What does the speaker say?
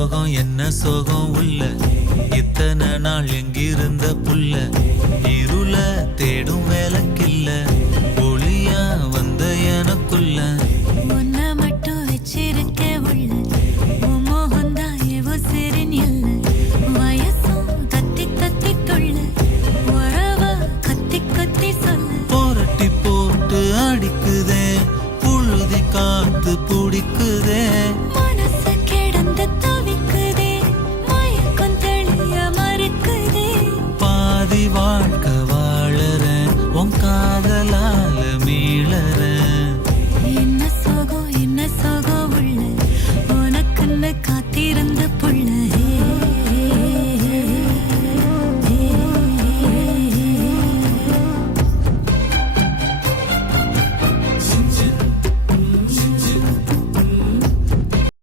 சோகம் என்ன சோகம் உள்ள இத்தனை நாள் எங்கிருந்த புல்ல இருள தேடும் வேலைக்கில்ல ஒளியா வந்த எனக்குள்ள உன்னை மட்டும் வச்சிருக்க உள்ள உன் மோகந்தான் எவோ சிறின் எல்ல வயசும் கத்தி கத்தி கொள்ள உறவ கத்தி கத்தி சொல்ல போரட்டி போட்டு அடிக்குதே புழுதி காத்து பிடிக்குதே